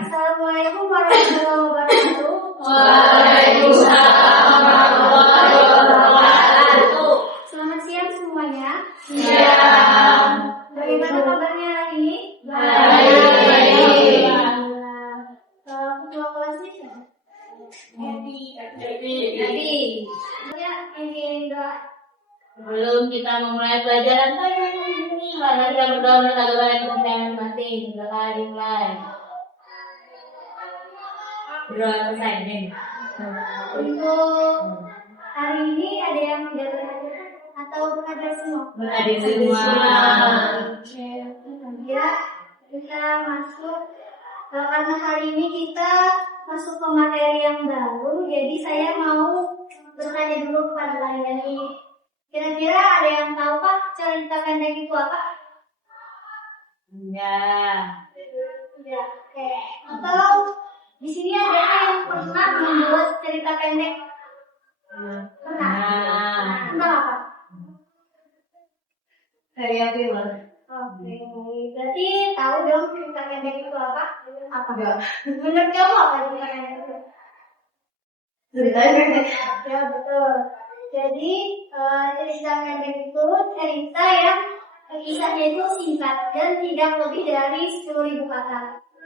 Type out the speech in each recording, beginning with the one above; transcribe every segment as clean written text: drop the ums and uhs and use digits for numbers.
Assalamualaikum warahmatullahi wabarakatuh. Waalaikumsalam warahmatullahi wabarakatuh. Selamat siang semuanya. Siang. Bagaimana kabarnya hari ini? Baik. Ketua kelasnya siapa? Jadi, Ya, ini doa. sebelum kita memulai pelajaran hari ini, mari kita berdoa bersama dengan masing-masing. Silakan dimulai. Berdoa selesai nih. Untuk hari ini ada yang tidak berhadir atau berhadir semua? Berhadir semua. Ya, kita masuk. Karena hari ini kita masuk ke materi yang baru, jadi saya mau bertanya dulu kepada kalian ini. Kira-kira ada yang tahu Pak cerita pendek itu apa? Ya. Ya, oke. Atau di sini ada yang pernah membuat cerita pendek? Pernah. Tentang apa? Saya bilang. Oke, berarti tahu dong cerita pendek itu apa? Apa? Enggak. Menurut kamu apa cerita pendek itu? Ceritanya Ya, betul. Jadi cerita pendek itu cerita yang kisahnya itu singkat dan tidak lebih dari 10.000 kata.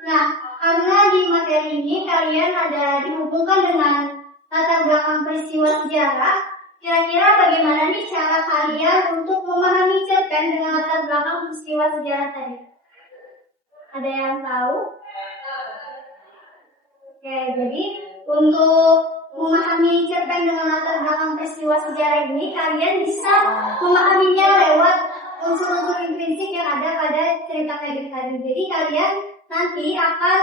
Nah, karena di materi ini kalian ada dihubungkan dengan latar belakang peristiwa sejarah, kira-kira bagaimana nih cara kalian untuk memahami cerpen dengan latar belakang peristiwa sejarah tadi? Ada yang tahu? Oke, jadi untuk memahami cerpen dengan latar belakang peristiwa sejarah ini, kalian bisa memahaminya lewat unsur-unsur intrinsik yang ada pada cerita pendek tadi. Jadi kalian nanti akan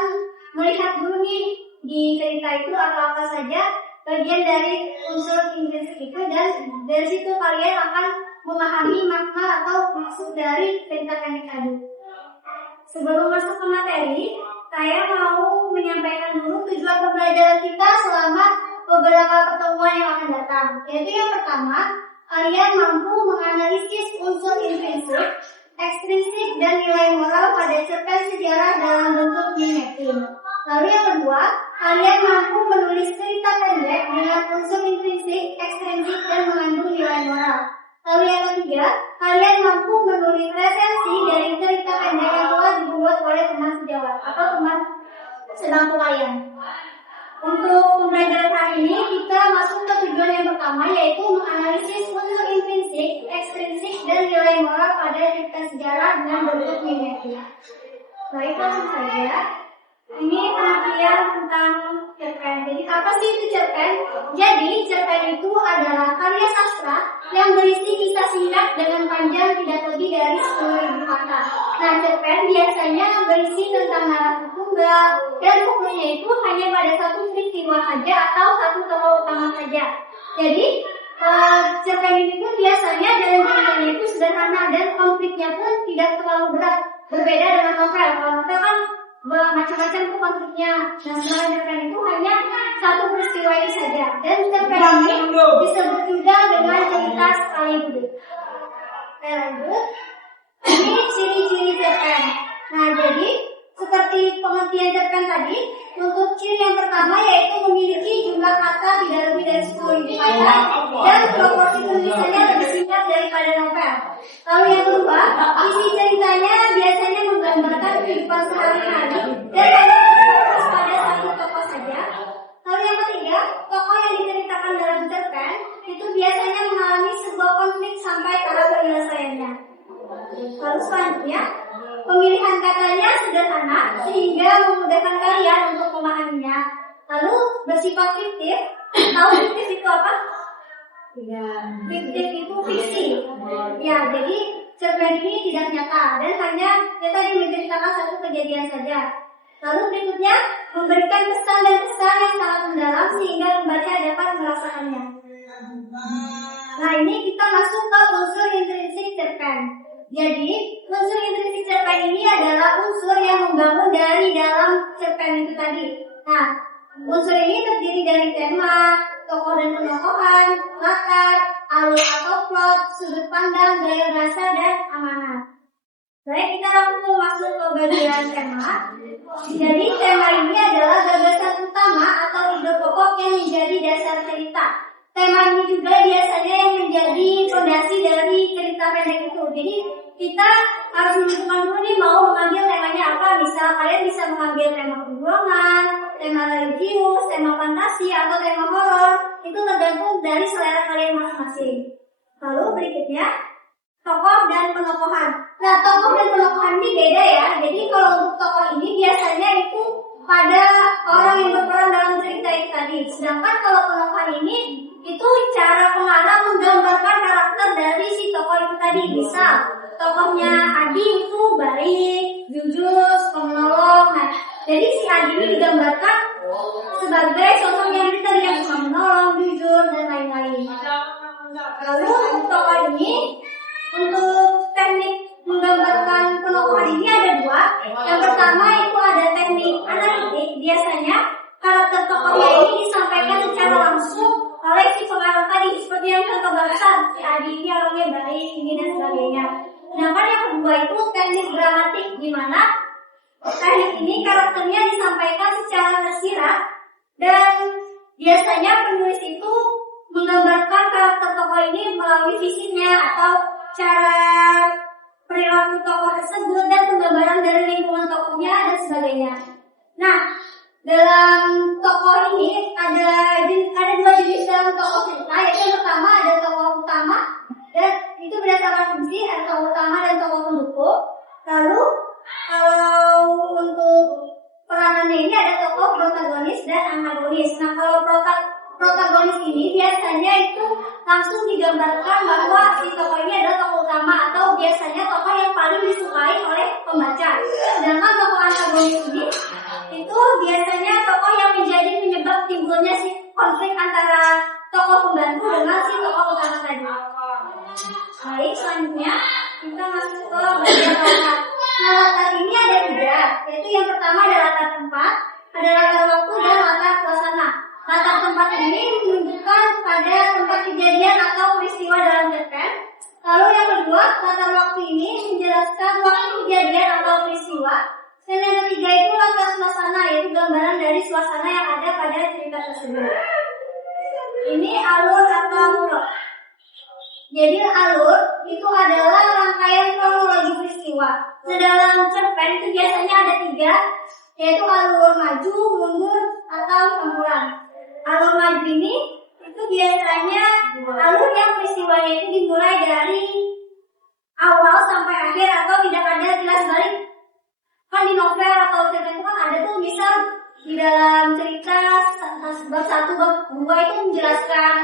melihat dulu nih di cerita itu apa saja bagian dari unsur intrinsik itu, dan dari situ kalian akan memahami makna atau maksud dari cerita pendek tadi. Sebelum masuk ke materi, saya mau menyampaikan dulu tujuan pembelajaran kita selama beberapa pertemuan yang akan datang. Yaitu yang pertama, kalian mampu menganalisis unsur intrinsik, ekstrinsik, dan nilai moral pada cerpen sejarah dalam bentuk mimicking. Lalu yang kedua, kalian mampu menulis cerita pendek dengan unsur intrinsik, ekstrinsik, dan mengandung nilai moral. Lalu yang ketiga, kalian mampu menulis resensi dari cerita pendek yang telah dibuat oleh teman sejawat atau teman sebangku kalian. Untuk pembelajaran hari ini, kita masuk ke tujuan yang pertama, yaitu menganalisis unsur intrinsik, ekstrinsik, dan nilai moral pada cerita sejarah dengan bentuk mimicking. Baik, langsung saja. Ini pengertian tentang cerpen. Jadi apa sih itu cerpen? Jadi cerpen itu adalah karya sastra yang berisi kisah singkat dengan panjang tidak lebih dari 10.000 kata. Nah, cerpen biasanya berisi tentang narasi tunggal dan bukunya itu hanya pada satu peristiwa saja atau satu tokoh utama saja. Jadi cerpen ini pun biasanya dalam ceritanya itu sederhana dan konfliknya pun tidak terlalu berat. Berbeda dengan novel. Kalau novel kan macam-macam tuh konfliknya. Nah, sebenarnya cerpen itu hanya satu peristiwa ini saja. Dan cerpen ini disebut juga dengan cerita sekaligus. Oke, lanjut. Ini ciri-ciri cerpen. Nah, jadi seperti pengertian cerpen tadi, untuk ciri yang pertama yaitu memiliki jumlah kata tidak lebih dari 10.000 kata dan proporsi tulisannya lebih singkat daripada novel. Lalu yang kedua, isi ceritanya biasanya menggambarkan kehidupan sehari-hari dan hanya terfokus pada satu tokoh saja. Lalu yang ketiga, tokoh yang diceritakan dalam cerpen itu biasanya mengalami sebuah konflik sampai tahap penyelesaiannya. Lalu selanjutnya, pemilihan katanya sederhana sehingga memudahkan kalian untuk memahaminya. Lalu bersifat fiktif. Tahu fiktif itu apa? Ya. Fiktif itu fiksi. Ya, jadi cerpen ini tidak nyata dan hanya tadi menceritakan satu kejadian saja. Lalu berikutnya, memberikan pesan dan kesan yang sangat mendalam sehingga pembaca dapat merasakannya. Nah, ini kita masuk ke unsur intrinsik cerpen. Jadi, unsur intrinsik cerpen ini adalah unsur yang membangun dari dalam cerpen itu tadi. Nah, unsur ini terdiri dari tema, tokoh dan penokohan, latar, alur atau plot, sudut pandang, gaya bahasa, dan amanat. Baik, kita langsung masuk ke bagian tema. Jadi tema ini adalah gagasan utama atau ide pokok yang menjadi dasar cerita. Tema ini juga biasanya yang menjadi fondasi dari cerita pendek itu. Jadi kita harus menentukan dulu nih mau mengambil temanya apa. Misal kalian bisa mengambil tema perjuangan, tema religius, tema fantasi, atau tema horor. Itu tergantung dari selera kalian masing-masing. Lalu berikutnya, tokoh dan penokohan. Nah, tokoh dan penokohan ini beda ya. Jadi kalau untuk tokoh ini biasanya itu pada orang yang berperan dalam cerita itu tadi. Sedangkan kalau penokohan ini itu cara pengarang menggambarkan karakter dari si tokoh itu tadi. Misal tokohnya Adi itu baik, jujur, penolong. Nah, jadi si Adi ini digambarkan sebagai sosok yang tadi yang menolong, jujur, dan lain-lain. Lalu untuk tokoh ini, untuk teknik menggambarkan penokohan ini ada dua. Yang pertama itu ada teknik analitik. Biasanya karakter tokohnya ini disampaikan secara langsung oleh si pengarang tadi, seperti yang contoh barusan, si Adi ini orangnya baik, ini dan sebagainya. Sedangkan yang kedua itu teknik dramatik, di mana teknik ini karakternya disampaikan secara tersirat dan biasanya penulis itu menggambarkan karakter tokoh ini melalui fisiknya atau cara perilaku tokoh tersebut dan penggambaran dari lingkungan tokohnya dan sebagainya. Nah, dalam tokoh ini ada dua jenis dalam tokoh cerita, yaitu yang pertama ada tokoh utama dan itu berdasarkan fungsi, ada tokoh utama dan tokoh pendukung. Lalu kalau untuk peranannya ini ada tokoh protagonis dan antagonis. Nah, kalau protagonis ini biasanya itu langsung digambarkan bahwa si tokoh ini adalah tokoh utama atau biasanya tokoh yang paling disukai oleh pembaca. Sedangkan tokoh antagonis ini itu biasanya tokoh yang menjadi penyebab timbulnya si konflik antara tokoh pembantu dengan si tokoh utama tadi. Baik, selanjutnya kita masuk ke bagian latar. Nah, latar ini ada tiga, yaitu yang pertama ada latar tempat, ada latar waktu, dan latar suasana. Latar tempat ini menunjukkan pada tempat kejadian atau peristiwa dalam cerpen. Lalu yang kedua, latar waktu ini menjelaskan waktu kejadian atau peristiwa. Dan yang ketiga itu latar suasana, yaitu gambaran dari suasana yang ada pada cerita tersebut. Ini alur atau plot. Jadi alur itu adalah rangkaian kronologi peristiwa. Dalam cerpen itu biasanya ada tiga, yaitu alur maju, mundur, atau campuran. Alur maju ini itu biasanya alur yang peristiwanya itu dimulai dari awal sampai akhir atau tidak ada kilas balik. Kan di novel atau cerita itu kan ada tuh misal di dalam cerita bab 1, bab 2 itu menjelaskan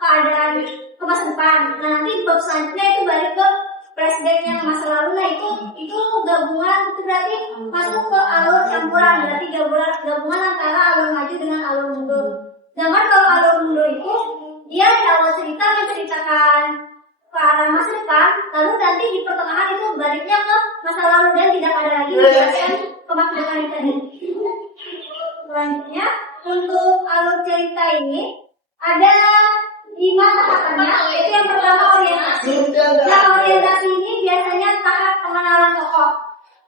keadaan ke masa depan. Nah, nanti bab selanjutnya itu balik ke flashbacknya ke masa lalu. Nah, itu gabungan, itu berarti masuk ke alur campuran, berarti gabungan antara alur maju dengan alur mundur. Sedangkan kalau alur mundur itu dia di awal cerita menceritakan ke arah masa depan, lalu nanti di pertengahan itu baliknya ke masa lalu dan tidak ada lagi menjelaskan ke masa depan itu tadi. Selanjutnya untuk alur cerita ini ada 5 tahapannya, yaitu yang pertama orientasi. Nah, orientasi ini biasanya tahap pengenalan tokoh.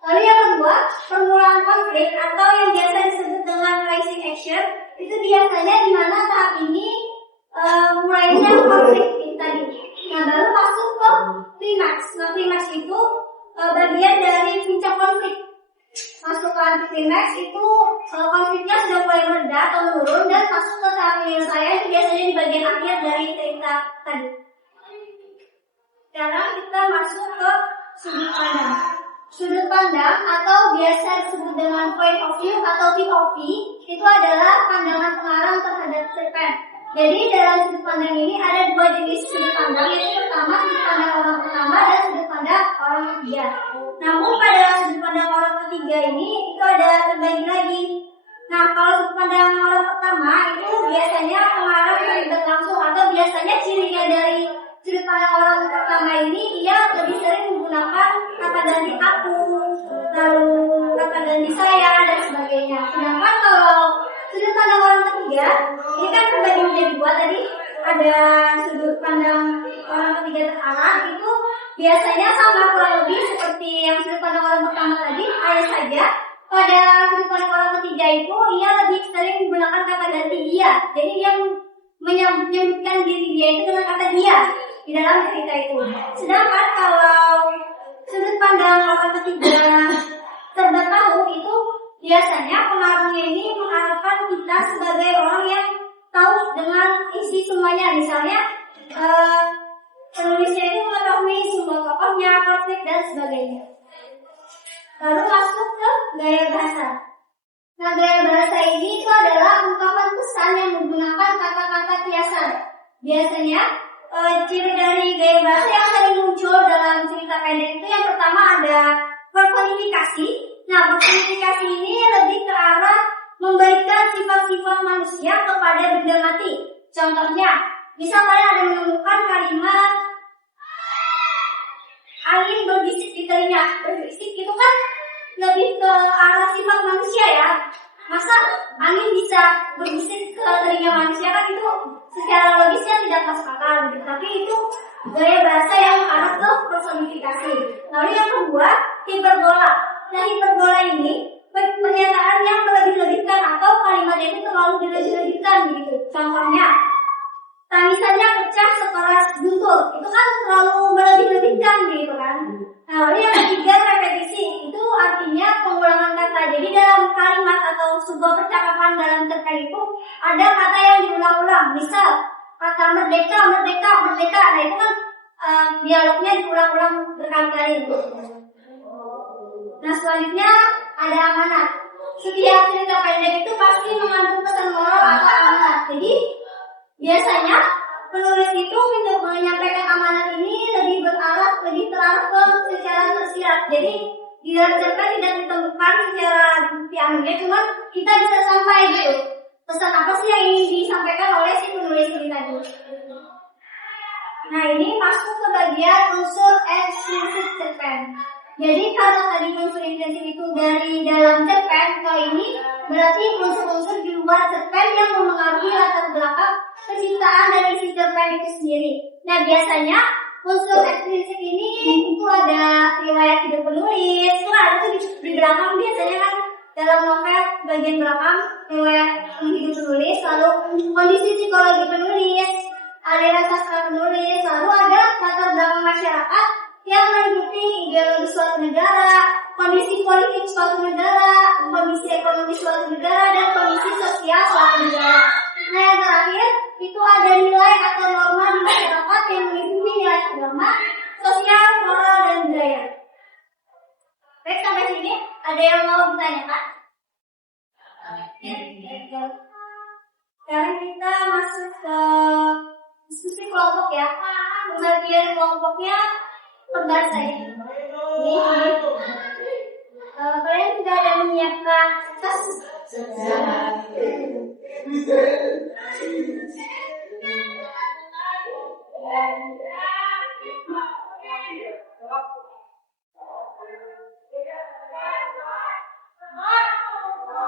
Lalu yang kedua, permulaan konflik atau yang biasa disebut dengan rising action. Itu biasanya di mana tahap ini mulainya konflik tadi. Nah, baru masuk ke klimaks. Nah, klimaks itu bagian dari puncak konflik. Masuk ke antiklimaks itu konfliknya sudah mulai mereda atau menurun dan masuk ke tahap penyelesaian itu biasanya di bagian akhir dari cerita tadi. Sekarang kita masuk ke sudut pandang. Sudut pandang atau biasa disebut dengan point of view atau POV itu adalah pandangan pengarang terhadap cerpen. Jadi dalam sudut pandang ini ada 2 jenis sudut pandang, yaitu pertama sudut pandang orang pertama dan sudut pandang orang ketiga. Namun pada sudut pandang orang ketiga ini itu ada terbagi lagi. Nah, kalau sudut pandang orang pertama itu biasanya pengarang terlibat langsung atau biasanya cirinya dari sudut pandang orang pertama ini ia lebih sering menggunakan kata ganti aku, lalu kata ganti saya dan sebagainya. Sedangkan kalau sudut pandang orang ketiga ini kan terbagi menjadi 2 tadi, ada sudut pandang orang ketiga terarah itu biasanya sama kurang lebih seperti yang sudut pandang orang pertama tadi, hanya saja pada sudut pandang orang ketiga itu ia lebih sering menggunakan kata ganti dia. Jadi dia menyebutkan diri dia itu dengan kata dia di dalam cerita itu. Sedangkan kalau sudut pandang orang ketiga serba tahu itu biasanya pengaruhnya ini mengharapkan kita sebagai orang yang tahu dengan isi semuanya. Misalnya penulisnya itu mengetahui semua tokohnya, konflik dan sebagainya. Lalu masuk ke gaya bahasa. Nah, gaya bahasa ini itu adalah ungkapan pesan yang menggunakan kata-kata kiasan. Biasanya ciri dari gaya bahasa yang sering muncul dalam cerita pendek itu yang pertama ada personifikasi. Nah, personifikasi ini lebih ke arah memberikan sifat-sifat manusia kepada benda mati. Contohnya, misal kalian ada menemukan kalimat angin berbisik di telinga. Berbisik itu kan lebih ke arah sifat manusia ya. Masa angin bisa berbisik ke telinga manusia, kan itu secara logisnya tidak masuk akal gitu. Tapi itu gaya bahasa yang arah ke personifikasi. Lalu yang kedua, hiperbola. Nah, hiperbola ini pernyataan yang berlebih-lebihkan atau kalimat itu terlalu dilebih-lebihkan gitu. Contohnya, tangisannya pecah sekeras guntur. Itu kan terlalu berlebih-lebihkan gitu kan. Nah, lalu yang ketiga, repetisi. Itu artinya pengulangan kata. Jadi dalam kalimat atau sebuah percakapan dalam cerpen itu ada kata yang diulang-ulang. Misal kata merdeka, merdeka, merdeka. Nah, itu kan dialognya diulang-ulang berkali-kali. Nah, selanjutnya ada amanat. Setiap cerita pendek itu pasti mengandung pesan moral atau amanat. Jadi biasanya penulis itu menyampaikan amanat ini lebih terarah ke secara tersirat. Jadi di dalam cerpen tidak ditemukan secara diambil, cuma kita bisa sampai gitu. Pesan apa sih yang ingin disampaikan oleh si penulis ini tadi? Nah, ini masuk ke bagian unsur eksplisit cerpen. Jadi kalau tadi unsur intensif itu dari dalam cerpen, kali ini berarti unsur-unsur di luar cerpen yang mempengaruhi latar belakang penciptaan dari si cerpen itu sendiri. Nah, biasanya unsur eksplisit ini itu ada riwayat hidup penulis. Nah, itu di belakang biasanya kan dalam novel bagian belakang riwayat hidup penulis, lalu kondisi psikologi penulis, aliran sastra penulis, lalu ada latar belakang masyarakat yang mengikuti ideologi suatu negara, kondisi politik suatu negara, kondisi ekonomi suatu negara, dan kondisi sosial suatu negara. Nah, yang terakhir itu ada nilai atau norma di masyarakat yang meliputi nilai agama, sosial, moral, dan budaya. Baik, sampai sini ada yang mau ditanyakan? Sekarang kita masuk ke diskusi kelompok ya. Pembagian kelompoknya terbahas saya. Kalian sudah ada menyiapkan tas?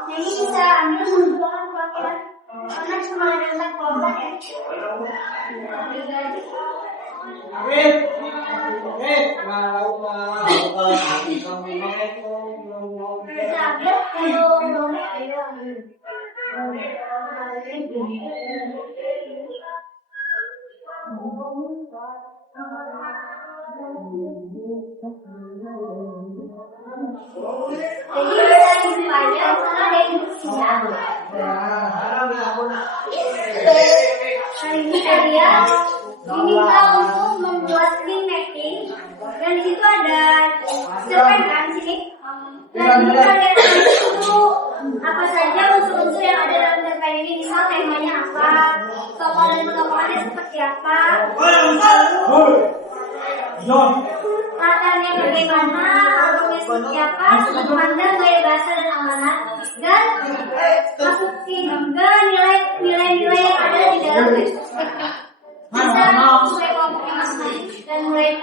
Jadi bisa ambil menentukan perwakilan karena cuma ada 4 kelompok ya. Jadi bisa dipelajari karena ada induksinya. Hari ini kalian diminta untuk membuat screen mapping, dan di situ ada cerpen kan di sini. Dan ini kalian itu apa saja unsur-unsur yang ada dalam cerpen ini, misal temanya apa, tokoh dan tokohnya seperti apa, latarnya bagaimana, alurnya seperti apa, sudut pandang, gaya bahasa dan amanat, dan masukin juga nilai-nilai yang ada di dalam teks. Bisa mulai kelompoknya masing-masing dan mulai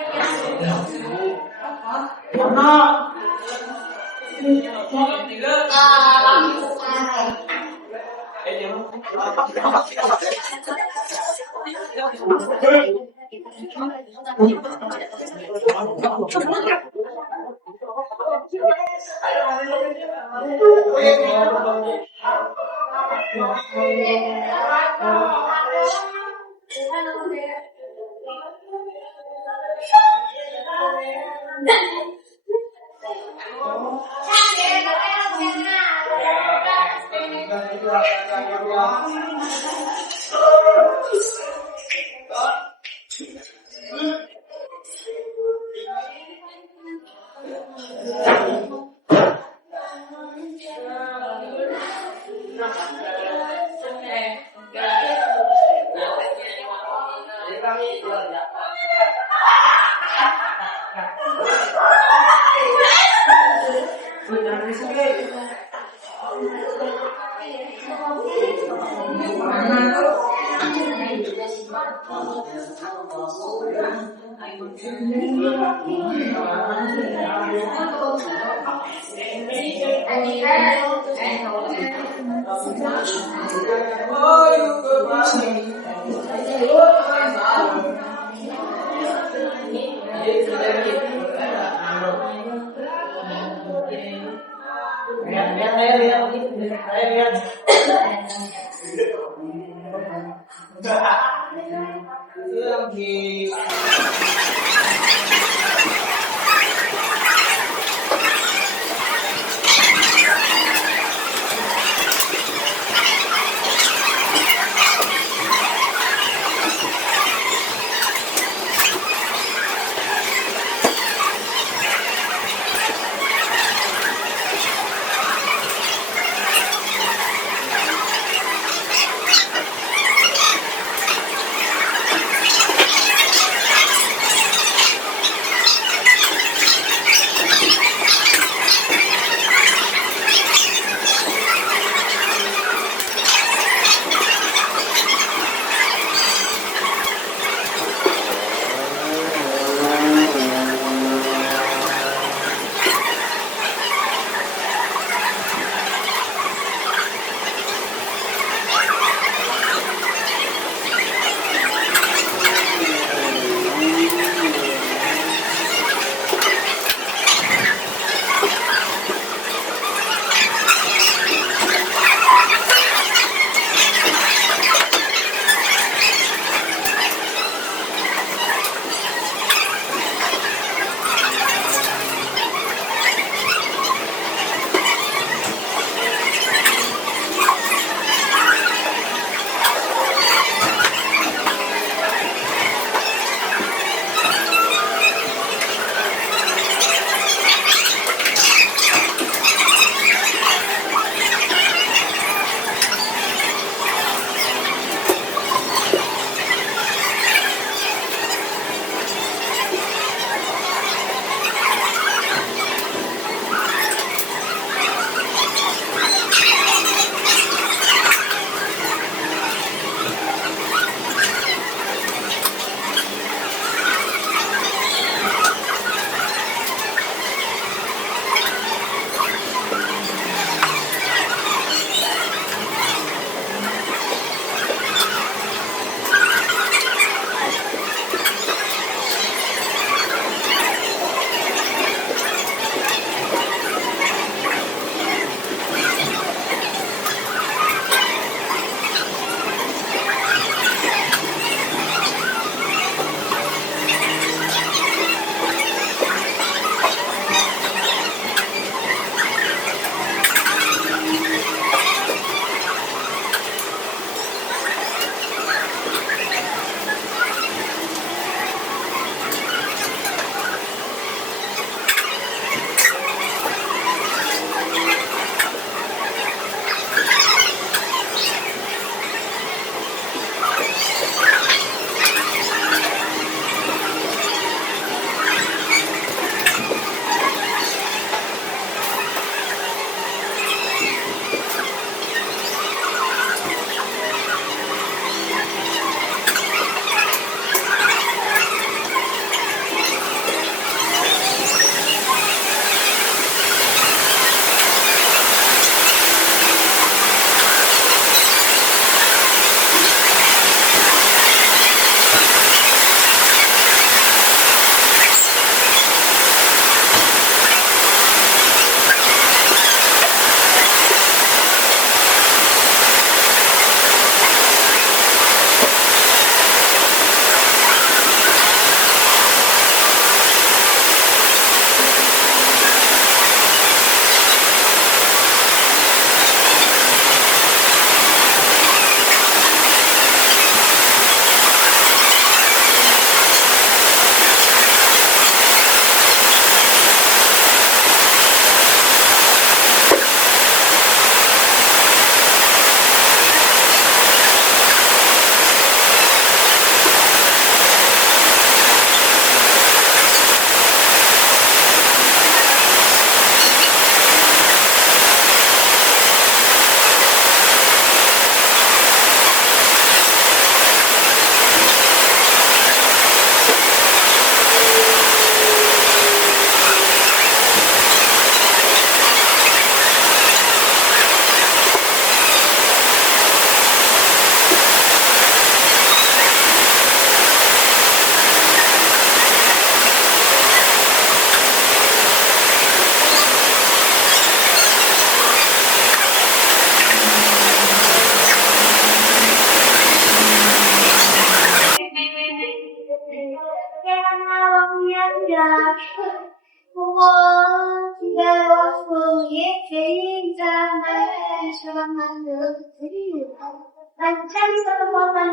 Dan saya bisa temukan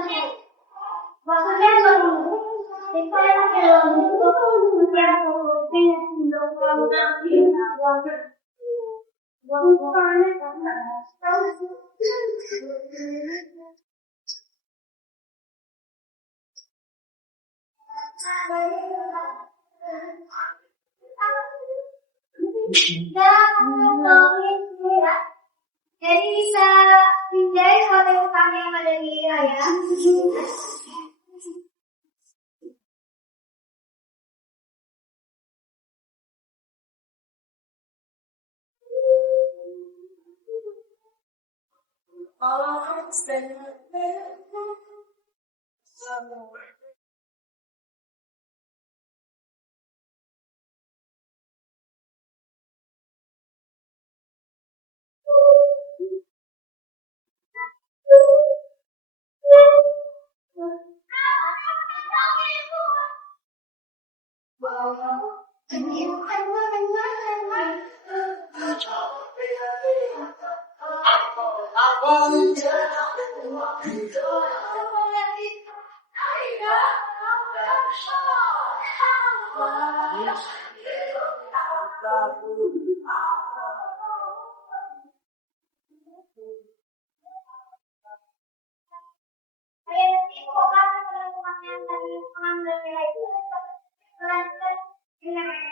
waktunya menunggu itu yang untuk yang jadi bisa pinjai hotel utama yang ada di Raya. Saya nanti pokoknya teman-teman yang tadi mengambil nilai itu pelan-pelan dengan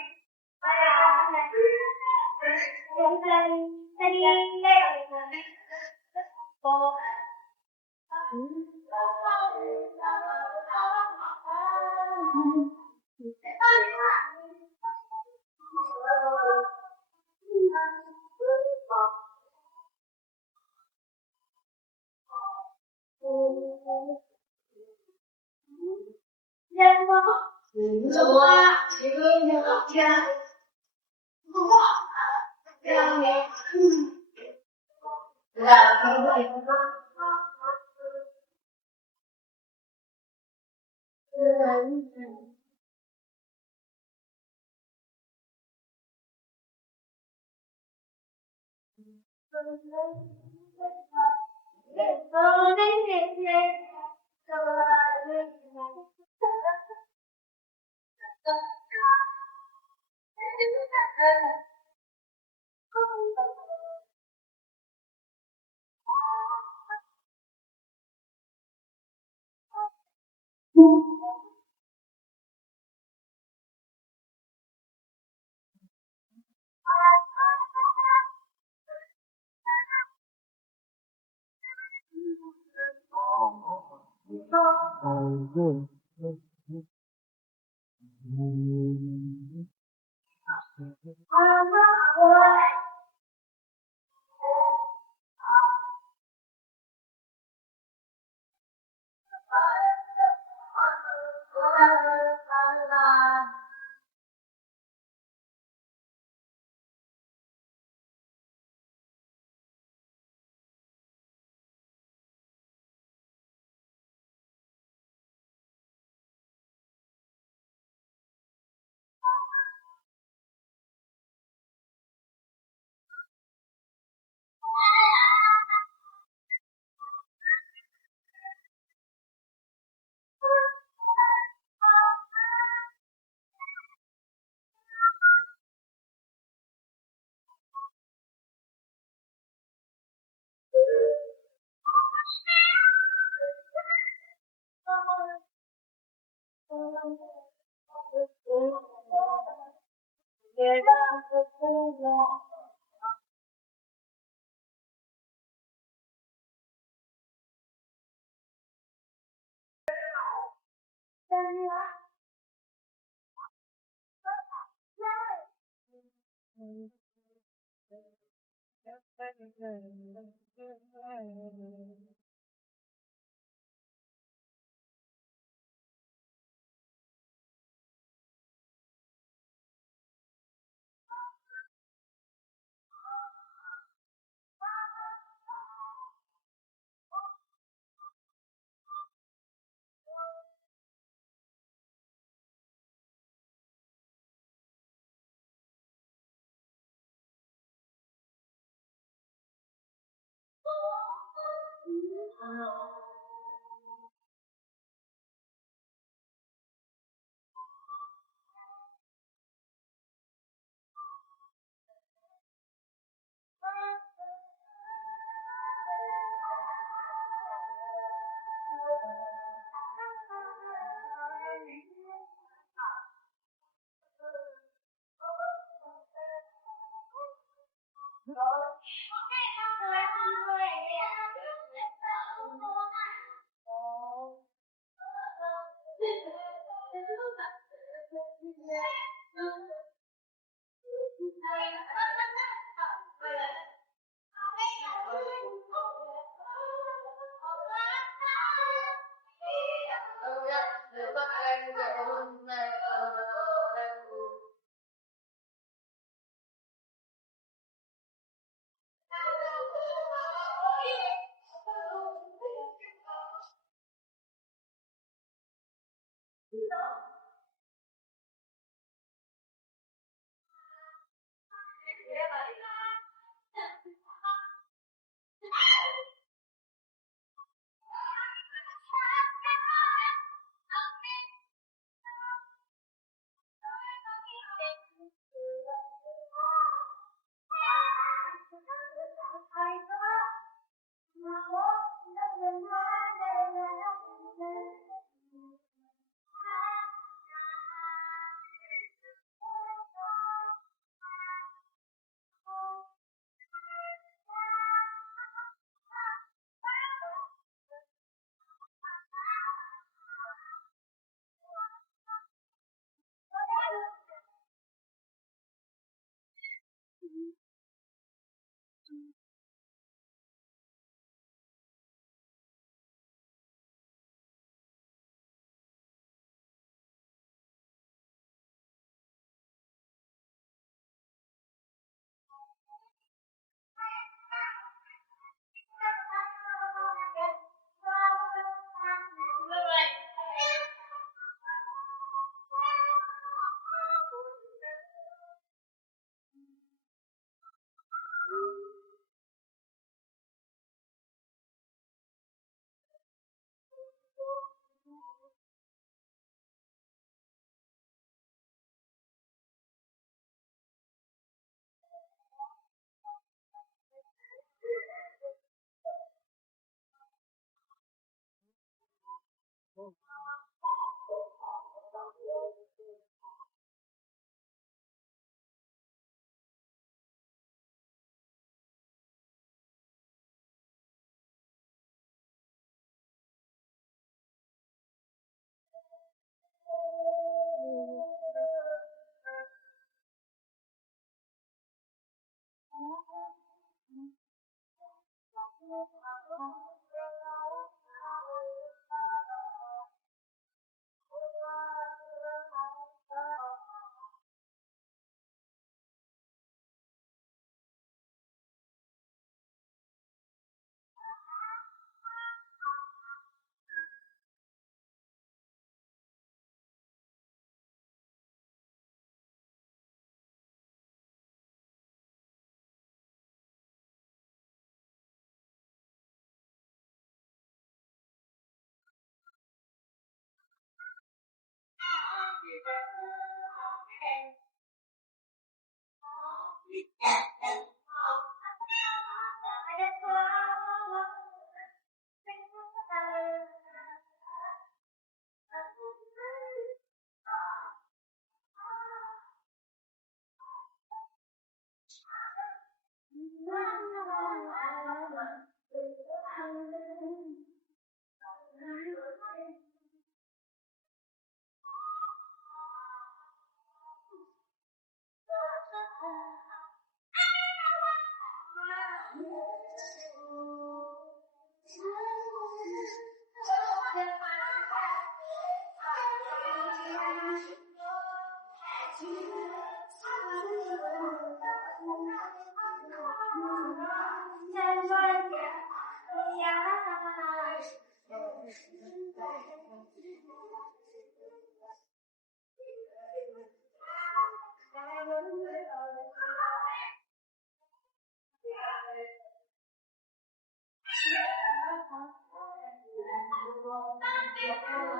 Dan kalian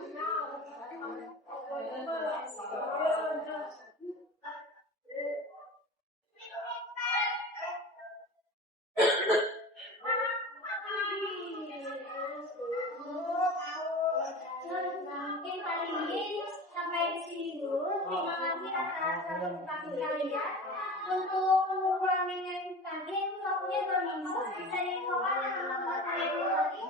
tinggal lagi bagaimana pembelajaran ini? Jawaban kalian akan muncul tapi mungkin kali ini sampai di sini dulu. Terima kasih atas partisipasi kalian. Untuk pengukuran yang kami, waktunya 2 minggu. Bisa diinfokan sama kalian lagi.